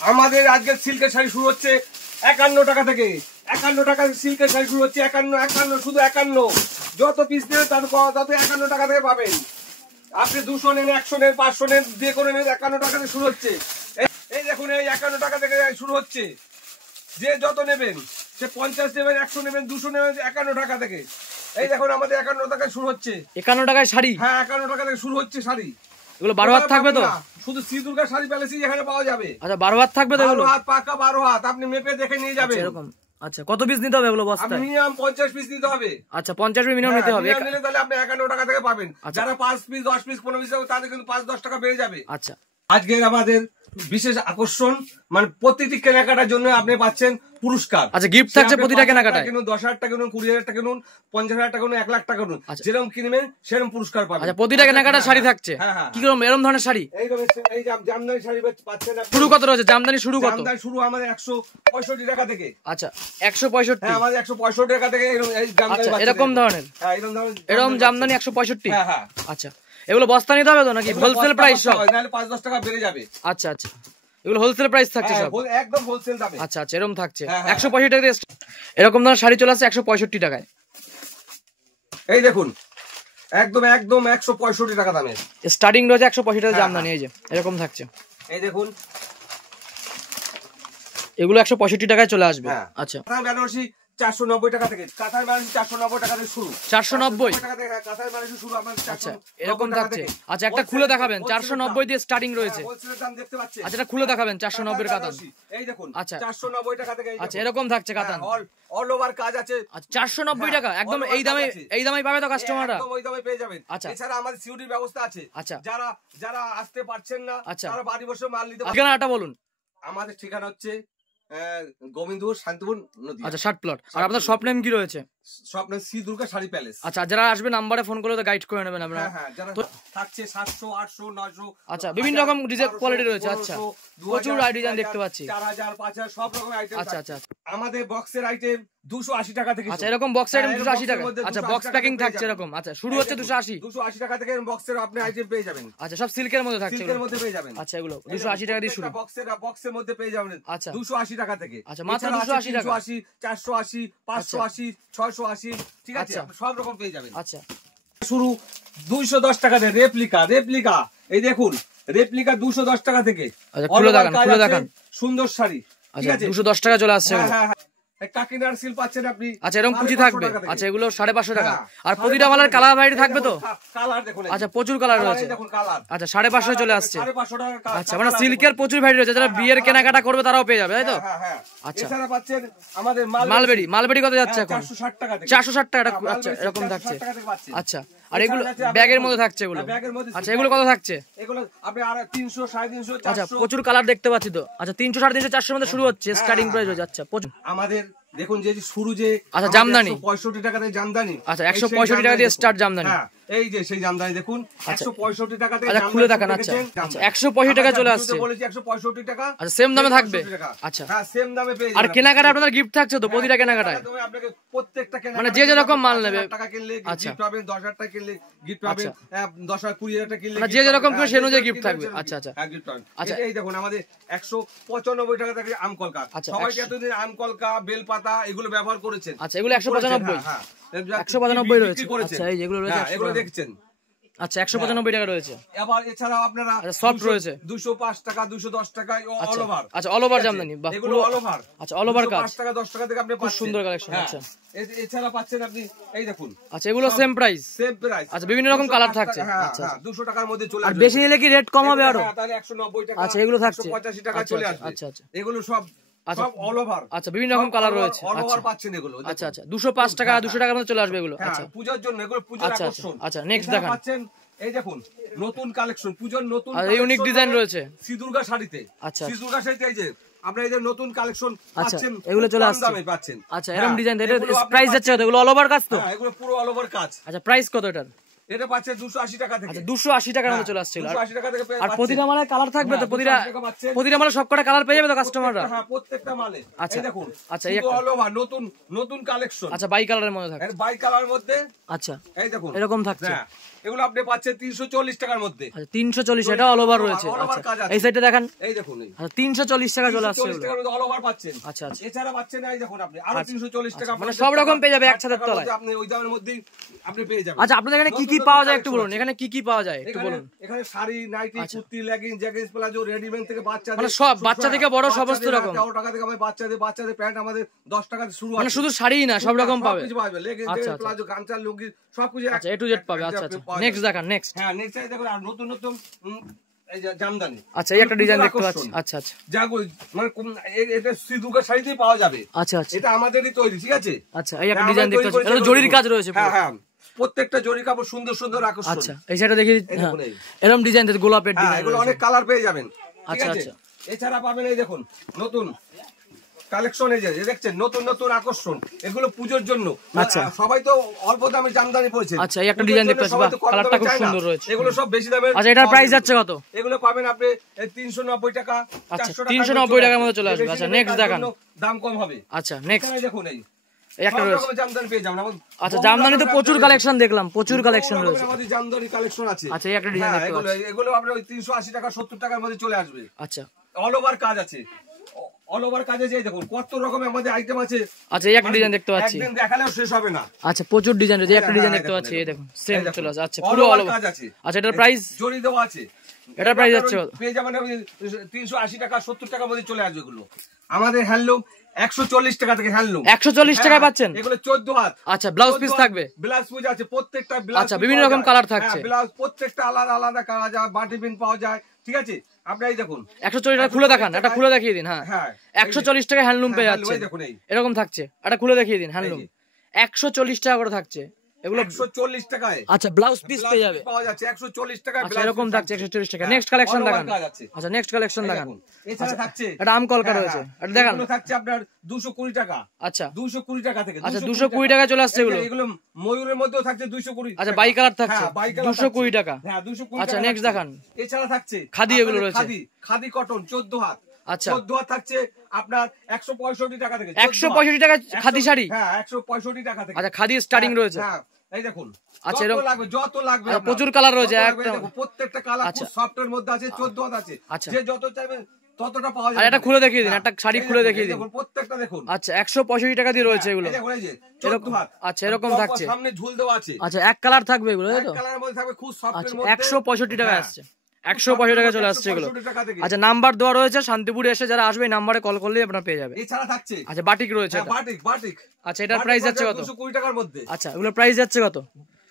আমাদের আজকে সিল্কের শাড়ি শুরু হচ্ছে 51 টাকা থেকে। 51 টাকা সিল্কের শাড়ি শুরু হচ্ছে 51 শুধু 51। যত পিস নেবেন তত 51 টাকা থেকে পাবেন। আপনি 200 নেন, 100 নেন, 500 নেন, যে করে নেন 51 টাকা থেকে শুরু হচ্ছে। এই দেখুন, এই 51 টাকা থেকে শুরু হচ্ছে। যে যত নেবেন, সে 50 নেবেন, 100 নেবেন, 200 নেবেন, 51 টাকা থেকে। এই দেখুন আমাদের 51 টাকায় শুরু হচ্ছে। 51 টাকায় শাড়ি? হ্যাঁ, 51 টাকা থেকে শুরু হচ্ছে শাড়ি। এগুলো 12 হাত থাকবে তো? শুধু শ্রী দুর্গা শাড়ি প্যালেসই এখানে পাওয়া যাবে। আচ্ছা, 12 হাত থাকবে তো? 12 হাত পাকা, 12 হাত আপনি মেপে দেখে নিয়ে যাবেন। এরকম। আচ্ছা, কত পিস নিতে হবে এগুলো বস্তায়? মিনিমাম 50 পিস নিতে হবে। আচ্ছা, 50 পিস মিনিমাম নিতে হবে। নিলে তাহলে আপনি 51 টাকা থেকে পাবেন। যারা 5 পিস, 10 পিস, 15 পিস তাদের কিন্তু 5-10 টাকা বেড়ে যাবে। আচ্ছা, আজকের আমাদের বিশেষ আকর্ষণ, মানে প্রতিটি কেনাকাটার জন্য আপনি পাচ্ছেন পুরস্কার। আচ্ছা, গিফট থাকছে প্রতিটা কেনাকাটায়? কিনুন, 10,000 টাকা কিনুন, 20,000 টাকা কিনুন, 50,000 টাকা কিনুন, 1 লাখ টাকা কিনুন, যেরকম কিনবেন সেরকম পুরস্কার পাবেন। আচ্ছা, প্রতিটা কেনাকাটার শাড়ি থাকছে? কি রকম, এরকম ধরনের শাড়ি? এই জামদানি শাড়ি পাচ্ছেন। শুরু কত রয়েছে জামদানি? শুরু কত? জামদানি শুরু আমাদের 165 টাকা থেকে। আচ্ছা, 165? হ্যাঁ, আমাদের 165 টাকা থেকে এই জামদানি। এরকম ধরনের? হ্যাঁ, এরকম জামদানি 165? হ্যাঁ হ্যাঁ। আচ্ছা, এগুলো বস্তা নিতে হবে তো নাকি হোলসেল প্রাইস সব? নাহলে 5-10 টাকা বেড়ে যাবে। আচ্ছা আচ্ছা, এগুলো হোলসেল প্রাইস থাকছে সব? একদম হোলসেল দামে। আচ্ছা আচ্ছা, এরকম থাকছে। 165 টাকা। এরকম ধরনের শাড়ি চলে আসছে 165 টাকায়। এই দেখুন, একদম একদম 165 টাকা দামে স্টার্টিং রয়েছে। 165 টাকা জামদানি। এই যে এরকম থাকছে। এই দেখুন, এগুলো 165 টাকায় চলে আসবে। আচ্ছা, বেনারসি 490 টাকা থেকে। কাঁথার বেনারসি 490 টাকা থেকে শুরু। 490 টাকা থেকে কাঁথার বেনারসি শুরু আমাদের। আচ্ছা, এরকম থাকছে। আচ্ছা, একটা খুলে দেখাবেন। 490 দিয়ে স্টার্টিং রয়েছে। হোলসেলের দাম দেখতে পাচ্ছেন? আচ্ছা, এটা খুলে দেখাবেন। 490 এর কাতান। এই দেখুন। আচ্ছা, 490 টাকা থেকে। আচ্ছা, এরকম থাকছে কাতান। অল ওভার কাজ আছে। আচ্ছা, 490 টাকা একদম এই দামে? এই দামে পাবে তো কাস্টমাররা? একদম ওই দামে পেয়ে যাবেন। আচ্ছা, এছাড়া আমাদের সিউরিটির ব্যবস্থা আছে। আচ্ছা, যারা আসতে পারছেন না, তারা বাড়ি বসে মাল নিতে পারবেন। ঠিকানাটা বলুন। আমাদের ঠিকানা হচ্ছে গোবিন্দপুর, শান্তিপুর নদী। আচ্ছা, 60 প্লট। আর আপনার শপ নেম কি রয়েছে? Shop name Shri Durga sari palace. আচ্ছা, যারা আসবে নাম্বারে ফোন করলে তো গাইড করে নেবেন আপনারা? হ্যাঁ, যারা থাকছে 700, 800, 900। আচ্ছা, বিভিন্ন রকম ডিজাইন কোয়ালিটি রয়েছে। আচ্ছা, প্রচুর ডিজাইন দেখতে পাচ্ছি। 4000, 5000 সব রকম আইটেম। আচ্ছা আচ্ছা, আমাদের বক্সের আইটেম 280 টাকা থেকে। আচ্ছা, এরকম বক্স আইটেম 280 টাকা। আচ্ছা, বক্স প্যাকিং থাকছে এরকম। আচ্ছা, শুরু হচ্ছে 280 টাকা থেকে বক্সের আপনি আইটেম পেয়ে যাবেন। আচ্ছা, সব সিল্কের মধ্যে থাকছে? সিল্কের মধ্যে পেয়ে যাবেন। আচ্ছা, এগুলো 280 টাকা দিয়ে শুরু। বক্সের মধ্যে পেয়ে যাবেন। আচ্ছা, 280 টাকা থেকে। আচ্ছা, মাত্র 280 টাকা। 280, 480, 580, 680, ঠিক আছে, সব রকম পেয়ে যাবেন। আচ্ছা, শুরু 210 টাকা থেকে। রেপ্লিকা এই দেখুন, রেপ্লিকা 210 টাকা থেকে। আচ্ছা, খুলে দেখান। সুন্দর শাড়ি। ঠিক আছে, 210 টাকা চলে আসছে। হ্যাঁ, কাকিনার সিল পাচ্ছেন আপনি। আচ্ছা, এরকম কুচি থাকবে। আচ্ছা, এগুলো 550 টাকা। আর প্রতিটা মালের কালার ভ্যারাইটি থাকবে তো? কালার দেখুন। আচ্ছা, প্রচুর কালার রয়েছে। দেখুন কালার। আচ্ছা, 550 চলে আসছে। 550 টাকা। আচ্ছা, মানে সিল্কের প্রচুর ভ্যারাইটি রয়েছে। যারা বিয়ের কেনাকাটা করবে তারাও পেয়ে যাবে, তাই তো? হ্যাঁ। আচ্ছা, এছাড়া পাচ্ছেন আমাদের মালবেরি কত যাচ্ছে এখন? 460 টাকা থেকে। 460 টাকা। আচ্ছা, এরকম থাকছে। আচ্ছা, আর এগুলো ব্যাগের মধ্যে থাকছে এগুলো? আচ্ছা, এগুলো কত থাকছে? এগুলো আপনি আর 300, 350, 400। আচ্ছা, প্রচুর কালার দেখতে পাচ্ছি তো। আচ্ছা, 300, 350, 400 মধ্যে শুরু হচ্ছে স্টার্টিং প্রাইস হয়ে যাচ্ছে। আমাদের দেখুন যে শুরু যে। আচ্ছা, জামদানি 165 টাকা থেকে জামদানি। আচ্ছা, 165 টাকা দিয়ে স্টার্ট জামদানি। এই যে সেই জামদানি দেখুন, 165 টাকা থেকে। আচ্ছা, খুলে দেখান। আচ্ছা, 165 টাকা চলে আসছে। বলেছি 165 টাকা। আচ্ছা, সেম দামে থাকবে? আচ্ছা, হ্যাঁ, সেম দামে পেয়ে যাবেন। আর কেনাকাটা আপনাদের গিফট থাকছে তো প্রতিটা কেনাকাটায়? আপনাকে প্রত্যেকটা কেনাকাটা, মানে যে যেরকম মাল নেবে। টাকা কিনলে গিফট পাবেন, 10,000 টাকা কিনলে গিফট পাবেন, 10,000, 20,000 টাকা কিনলে যে যেরকম করে সে অনুযায়ী গিফট থাকবে। আচ্ছা আচ্ছা, হ্যাঁ, গিফট পাবেন। আচ্ছা, এই দেখুন আমাদের 195 টাকা থেকে আমকলকা। সবাই এতদিন আমকলকা, বেলপাতা এগুলো ব্যবহার করেছেন। আচ্ছা, এগুলো 195। 195 রয়েছে। আচ্ছা, এই যেগুলো রয়েছে এগুলো দেখছেন। আচ্ছা, 195 টাকা রয়েছে। আবার এছাড়াও আপনারা সফট রয়েছে 205 টাকা, 210 টাকা অল ওভার। আচ্ছা, অল ওভার জামদানি। এগুলো অল ওভার। আচ্ছা, অল ওভার কাজ। 5 টাকা, 10 টাকা থেকে আপনি খুব সুন্দর কালেকশন। আচ্ছা, এছাড়া পাচ্ছেন আপনি এই দেখুন। আচ্ছা, এগুলো সেম প্রাইস? Same price. আচ্ছা, বিভিন্ন রকম কালার থাকছে। আচ্ছা, 200 টাকার মধ্যে চলে আসবে। আর বেশি নিলে কি রেট কম হবে আরো? তাহলে 190 টাকা। আচ্ছা, এগুলো থাকছে 185 টাকা চলে আসবে। আচ্ছা আচ্ছা, এগুলো সব অল ওভার। আচ্ছা, বিভিন্ন রকম কালার রয়েছে। অল ওভার পাচ্ছেন এগুলো। আচ্ছা আচ্ছা, 205 টাকা, 200 টাকার মধ্যে চলে আসবে এগুলো। আচ্ছা, পূজার জন্য এগুলো, পূজার আকর্ষণ। আচ্ছা, নেক্সট দেখান। পাচ্ছেন এই দেখুন, নতুন কালেকশন, পূজার নতুন ইউনিক ডিজাইন রয়েছে শ্রী দুর্গা শাড়িতে। আচ্ছা, শ্রী দুর্গা শাড়িতে এই যে আপনারা এই যে নতুন কালেকশন পাচ্ছেন, এগুলো চলে আসছে। দামে পাচ্ছেন। আচ্ছা, এরকম ডিজাইন। এটা প্রাইস যাচ্ছে কত? এগুলো অল ওভার কাজ তো? হ্যাঁ, এগুলো পুরো অল ওভার কাজ। আচ্ছা, প্রাইস কত এটার? এটা পাচ্ছে 280 টাকা থেকে। আচ্ছা, 280 টাকার মধ্যে চলে আসছে। 280 টাকা থেকে। আর প্রতিটা মালে কালার থাকবে তো? প্রতিটা মালে সবকটা কালার পেয়ে যাবে তো কাস্টমাররা? হ্যাঁ, প্রত্যেকটা মালে। এই দেখুন। আচ্ছা, এই অল ওভার নতুন কালেকশন। আচ্ছা, বাই কালারের মধ্যে থাকছে। বাই কালারের মধ্যে। আচ্ছা, এই দেখুন এরকম থাকছে। এগুলো আপনি পাচ্ছেন 340 টাকার মধ্যে। 340, এটা অল ওভার রয়েছে। এই সাইডে দেখেন, এই দেখুন 340 টাকা চলে আসছে, 340 টাকার মধ্যে অল ওভার পাচ্ছেন। আচ্ছা আচ্ছা, এছাড়া পাচ্ছেন এই দেখুন আপনি আরো 340 টাকা, মানে সব রকম পেয়ে যাবে একসাথে তলায়, আপনি ওই দামের মধ্যেই আপনি পেয়ে যাবেন। আচ্ছা, আপনাদের এখানে কি কি পাওয়া যায় একটু বলুন, এখানে কি কি পাওয়া যায় একটু বলুন। এখানে sari, nightie, kurti, leggings, jacket, palazzo, readymade থেকে বাচ্চাদের, মানে সব বাচ্চা থেকে বড় সমস্ত রকম। 10 টাকা থেকে আমাদের বাচ্চাদের প্যান্ট আমাদের 10 টাকা থেকে শুরু আছে, মানে শুধু শাড়ি না, সব রকম পাবে, কিছু পাবে, লেগিংস, জ্যাকেট, প্লাজো, গামছা, লুঙ্গি সবকিছু। আচ্ছা, এ টু জেড পাবে। আচ্ছা আচ্ছা, নেক্সট দেখান, নেক্সট। হ্যাঁ, নেক্সট এই দেখুন আর নতুন নতুন এই যে জামদানি। আচ্ছা, এই একটা ডিজাইন দেখতে পাচ্ছি। আচ্ছা আচ্ছা, যাগুলো মানে এটা সিধুকা শাড়িতেই পাওয়া যাবে। আচ্ছা আচ্ছা, এটা আমাদেরই তৈরি, ঠিক আছে। আচ্ছা, এই একটা ডিজাইন দেখতে পাচ্ছি, এটা জরির কাজ রয়েছে। হ্যাঁ হ্যাঁ, প্রত্যেকটা জরি কাপড় সুন্দর সুন্দর আকর্ষণ। আচ্ছা, এই সাইডে দেখি এরকম ডিজাইন আছে, গোলাপের ডিজাইন, এগুলো অনেক কালার পেয়ে যাবেন। আচ্ছা আচ্ছা, এছাড়া পাবেন এই দেখুন নতুন কালেকশন, এই যে দেখছেন নতুন নতুন আকর্ষণ, এগুলো পূজোর জন্য। আচ্ছা, সবাই তো অল্প দামে জামদানি পড়ছে। আচ্ছা, এই একটা ডিজাইন দেখতে পাচ্ছি, কালারটা খুব সুন্দর রয়েছে। এগুলো সব বেশি দামে। আচ্ছা, এটার প্রাইস যাচ্ছে কত? এগুলো পাবেন আপনি 390 টাকা, 400 টাকা, 390 টাকার মধ্যে চলে আসবে। আচ্ছা, নেক্সট দেখান, দাম কম হবে। আচ্ছা, নেক্সট দেখুন এই একটা রয়েছে জামদানি পেয়ে যাবেন। আচ্ছা, জামদানি তো প্রচুর কালেকশন দেখলাম, প্রচুর কালেকশন রয়েছে। আমাদের জামদানি কালেকশন আছে। আচ্ছা, এই একটা ডিজাইন দেখতে পাচ্ছি, এগুলো আপনার 380 টাকা 70 টাকার মধ্যে চলে আসবে। আচ্ছা, অল ওভার কাজ আছে, অল ওভার কাজে যে দেখুন কত রকমের আমাদের আইটেম আছে। আচ্ছা, এই একটা ডিজাইন দেখতে পাচ্ছি, একদিন দেখালেও শেষ হবে না। আচ্ছা, প্রচুর ডিজাইন রয়েছে, একটা ডিজাইন দেখতে পাচ্ছি, এই দেখুন সেম চলে আসছে। আচ্ছা, পুরো অল ওভার কাজ আছে। আচ্ছা, এটার প্রাইস জরি দেওয়া আছে, এটার প্রাইস যাচ্ছে পেয়ে যাবেন 380 টাকা 70 টাকার মধ্যে চলে আসবে। এগুলো আমাদের হ্যান্ডলুম 140 টাকা থেকে হ্যান্ডলুম 140 টাকায় পাচ্ছেন। এগুলো 14 হাত। আচ্ছা, ব্লাউজ পিস থাকবে, ব্লাউজ পিস আছে প্রত্যেকটা ব্লাউজ। আচ্ছা, বিভিন্ন রকম কালার থাকছে, ব্লাউজ প্রত্যেকটা আলাদা আলাদা কালার যায়, বাটি পিন পাওয়া যায়, ঠিক আছে। আপনারাই দেখুন 140 টাকা খুলে দেখান, এটা খুলে দেখিয়ে দিন। হ্যাঁ, 140 টাকা হ্যান্ডলুম পেয়ে যাচ্ছে, এরকম থাকছে, এটা খুলে দেখিয়ে দিন। হ্যান্ডলুম 140 টাকা করে থাকছে, এগুলো 140 টাকায়। আচ্ছা, ব্লাউজ পিস পেয়ে যাবে, পাওয়া যাচ্ছে 140 টাকায়। আচ্ছা, এরকম থাকছে 140 টাকা। নেক্সট কালেকশন দেখান। আচ্ছা, নেক্সট কালেকশন দেখান। এছাড়া থাকছে এটা আম কলকা রয়েছে, এটা দেখান। এগুলো থাকছে আপনার 220 টাকা। আচ্ছা, 220 টাকা থেকে। আচ্ছা, 220 টাকা চলে আসছে এগুলো। এগুলো ময়ূরের মধ্যেও থাকছে 220। আচ্ছা, বাই কালার থাকছে 220 টাকা। হ্যাঁ, 220। আচ্ছা, নেক্সট দেখান। এছাড়া থাকছে খাদি, এগুলো রয়েছে খাদি কটন 14 হাত। আচ্ছা, 14 হাত থাকছে আপনার 165 টাকা থেকে। 165 টাকা খাদি শাড়ি। হ্যাঁ, 165 টাকা থেকে। আচ্ছা, খাদি স্টার্টিং রয়েছে। হ্যাঁ, এই দেখুন। আচ্ছা, যত লাগবে প্রচুর কালার রয়েছে, প্রত্যেকটা কালার খুব সফটের মধ্যে আছে, 14 হাত আছে। আচ্ছা, যে যত চাইবে ততটা পাওয়া যাবে। আর এটা খুলে দেখিয়ে দিন, একটা শাড়ি খুলে দেখিয়ে দিন। দেখুন প্রত্যেকটা দেখুন। আচ্ছা, 165 টাকা দিয়ে রয়েছে এগুলো। এরকম। আচ্ছা, এরকম থাকছে, সামনে ঝুল দেওয়া আছে। আচ্ছা, এক কালার থাকবে এগুলো, তাই তো? এক কালারের মধ্যে থাকবে, খুব সফটের আচ্ছা, মধ্যে। 165 টাকা আসছে, 165 টাকা চলে আসছে এগুলো। আচ্ছা, নাম্বার দেওয়া রয়েছে, শান্তিপুরে এসে যারা আসবে এই নাম্বারে কল করলেই আপনারা পেয়ে যাবে। এছাড়া থাকছে আচ্ছা, বাটিক রয়েছে, বাটিক। আচ্ছা, এটার প্রাইস যাচ্ছে কত? 220 টাকার মধ্যে। আচ্ছা, এগুলোর প্রাইস যাচ্ছে কত?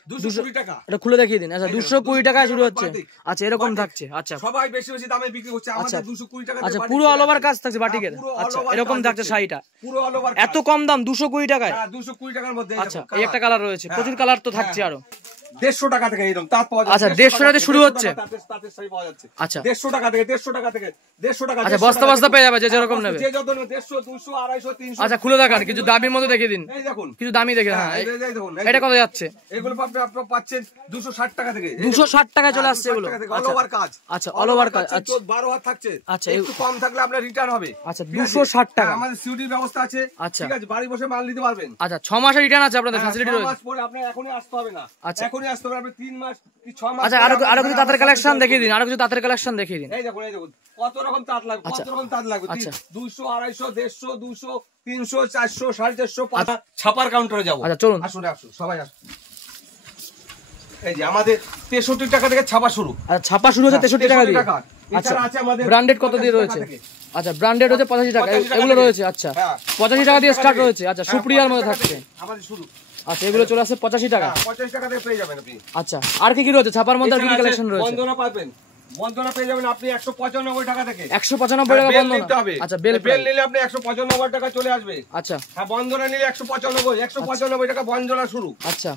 220 টাকা। এটা খুলে দেখিয়ে দিন। আচ্ছা, 220 টাকায় শুরু হচ্ছে। আচ্ছা, এরকম থাকছে। আচ্ছা, সবাই বেশি বেশি দামে বিক্রি করছে, আমাদের 220 টাকা। আচ্ছা, পুরো অল ওভার কাজ থাকছে বাটিকের। আচ্ছা, এরকম থাকছে শাড়িটা, পুরো অল ওভার। এত কম দাম 220 টাকায়? হ্যাঁ, 220 টাকার মধ্যে। আচ্ছা, এই একটা কালার রয়েছে, প্রচুর কালার তো থাকছে আরো। 150 টাকা থেকে এরকম তাঁত পাওয়া যাচ্ছে। আচ্ছা, 150 টাকা শুরু হচ্ছে। তাঁতের শাড়ি পাওয়া যাচ্ছে। আচ্ছা, 150 টাকা থেকে 150 টাকা থেকে 150 টাকা। আচ্ছা, বস্তা বস্তা পেয়ে যাবে, যে যেরকম নেবে। যে যত 150, 200, 250, 300। আচ্ছা, খুলে দেখান, কিছু দামির মধ্যে দেখিয়ে দিন। এই দেখুন, কিছু দামি দেখে। হ্যাঁ, এই দেখুন। এটা কত যাচ্ছে? এগুলো আপনি পাচ্ছেন 260 টাকা থেকে। 260 টাকায় চলে আসছে এগুলো। অল ওভার কাজ। আচ্ছা, অল ওভার কাজ। আচ্ছা, 12 হাত থাকছে। আচ্ছা, একটু কম থাকলে আপনার রিটার্ন হবে। আচ্ছা, 260 টাকা। আমাদের সিউটির ব্যবস্থা আছে। আচ্ছা, ঠিক আছে, বাড়ি বসে মাল নিতে পারবেন। আচ্ছা, 6 মাসের রিটার্ন আছে আপনাদের, ফ্যাসিলিটি রয়েছে। 6 মাস পরে আপনি এখনই আসতে হবে না। আচ্ছা, এখনই আসতে হবে, আপনি 3 মাস কি 6 মাস। আচ্ছা, আরো কিছু তাঁতের কালেকশন দেখিয়ে দিন, আরো কিছু তাঁতের কালেকশন দেখিয়ে দিন। এই দেখুন কত রকম তাঁত লাগবে, কত রকম তাঁত লাগবে। 200, 250, 150, 200, 300, 400, 450। ছাপার কাউন্টারে যাবো। আচ্ছা, চলুন। আসুন সবাই আসুন। এই যে আমাদের 63 টাকা থেকে ছাপা শুরু। আচ্ছা, ছাপা শুরু হচ্ছে 63 টাকা দিয়ে। আচ্ছা, আছে আমাদের ব্র্যান্ডেড কত দিয়ে রয়েছে? আচ্ছা, ব্র্যান্ডেড হচ্ছে 85 টাকা, এগুলো রয়েছে। আচ্ছা, 85 টাকা দিয়ে স্টার্ট রয়েছে। আচ্ছা, সুপ্রিয়ার মধ্যে থাকছে আমাদের শুরু। আচ্ছা, এগুলো চলে আসছে 85 টাকা। 85 টাকা দিয়ে পেয়ে যাবেন আপনি। আচ্ছা, আর কি কি রয়েছে ছাপার মধ্যে? আর কি কি কালেকশন রয়েছে? বন্ধনা পাবেন, বন্ধনা পেয়ে যাবেন আপনি 195 টাকা থেকে। 195 টাকা বন্ধনা। আচ্ছা, বেল নিলে আপনি 195 টাকা চলে আসবে। আচ্ছা, হ্যাঁ, বন্ধনা নিলে 195 টাকা বন্ধনা শুরু। আচ্ছা,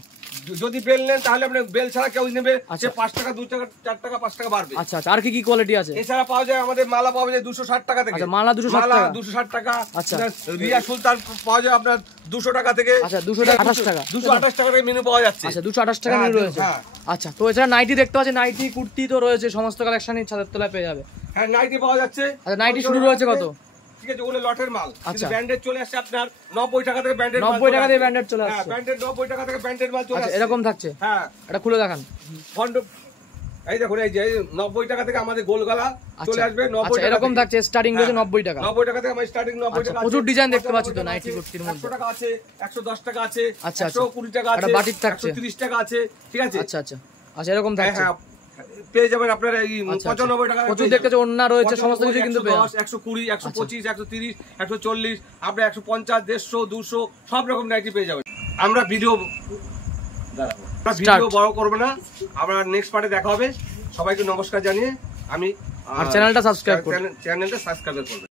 যদি বেল নেন তাহলে আপনি বেল ছাড়া কেউ নেবে, সে 5 টাকা 2 টাকা 4 টাকা 5 টাকা বাড়বে। আচ্ছা, আর কি কি কোয়ালিটি আছে? এছাড়া পাওয়া যায় আমাদের মালা পাওয়া যায় 260 টাকা থেকে। আচ্ছা, মালা 260 টাকা। আচ্ছা, রিয়া সুলতান পাওয়া যায় আপনার 200 টাকা থেকে। আচ্ছা, 228 টাকা। 228 টাকা থেকে মেনু পাওয়া যাচ্ছে। আচ্ছা, 228 টাকা মেনু রয়েছে। আচ্ছা, তো এছাড়া নাইটি দেখতে পাচ্ছি, নাইটি কুর্তি তো রয়েছে, সমস্ত কালেকশনই ছাদের তলায় পেয়ে যাবে। হ্যাঁ, নাইটি পাওয়া যাচ্ছে। আচ্ছা, নাইটি শুরু রয়েছে কত? ঠিক আছে, ওগুলো লটের মাল। কিন্তু ব্র্যান্ডেড চলে আসছে আপনার 90 টাকা থেকে ব্র্যান্ডেড 90 টাকা থেকে ব্র্যান্ডেড চলে আসছে। হ্যাঁ, ব্র্যান্ডেড 90 টাকা থেকে ব্র্যান্ডেড মাল চলে আসছে। এরকম থাকছে। হ্যাঁ, এটা খুলে দেখান। ফন্ড এই দেখুন, এই যে 90 টাকা থেকে আমাদের গোলগলা চলে আসবে। 90 টাকা এরকম থাকছে, স্টার্টিং রয়েছে 90 টাকা। 90 টাকা থেকে আমার স্টার্টিং 90 টাকা। প্রচুর ডিজাইন দেখতে পাচ্ছি তো নাইটি কুর্তির মধ্যে। 100 টাকা আছে, 110 টাকা আছে, আচ্ছা 120 টাকা আছে, এটা বাটিক থাকছে, 130 টাকা আছে, ঠিক আছে। আচ্ছা আচ্ছা আচ্ছা, এরকম থাকছে। হ্যাঁ, পেয়ে যাবেন আপনারা এই 95 টাকা। প্রচুর দেখতেছে, ওন্না রয়েছে, সমস্ত কিছু কিন্তু 110, 120, 125, 130, 140, আপনি 150, 150, 200 সব রকম নাইটি পেয়ে যাবেন। আমরা ভিডিও বড় করব না, আমরা নেক্সট পার্টে দেখা হবে। সবাইকে নমস্কার জানিয়ে আমি আর চ্যানেলটা সাবস্ক্রাইব করুন। চ্যানেলটা সাবস্ক্রাইব করবেন।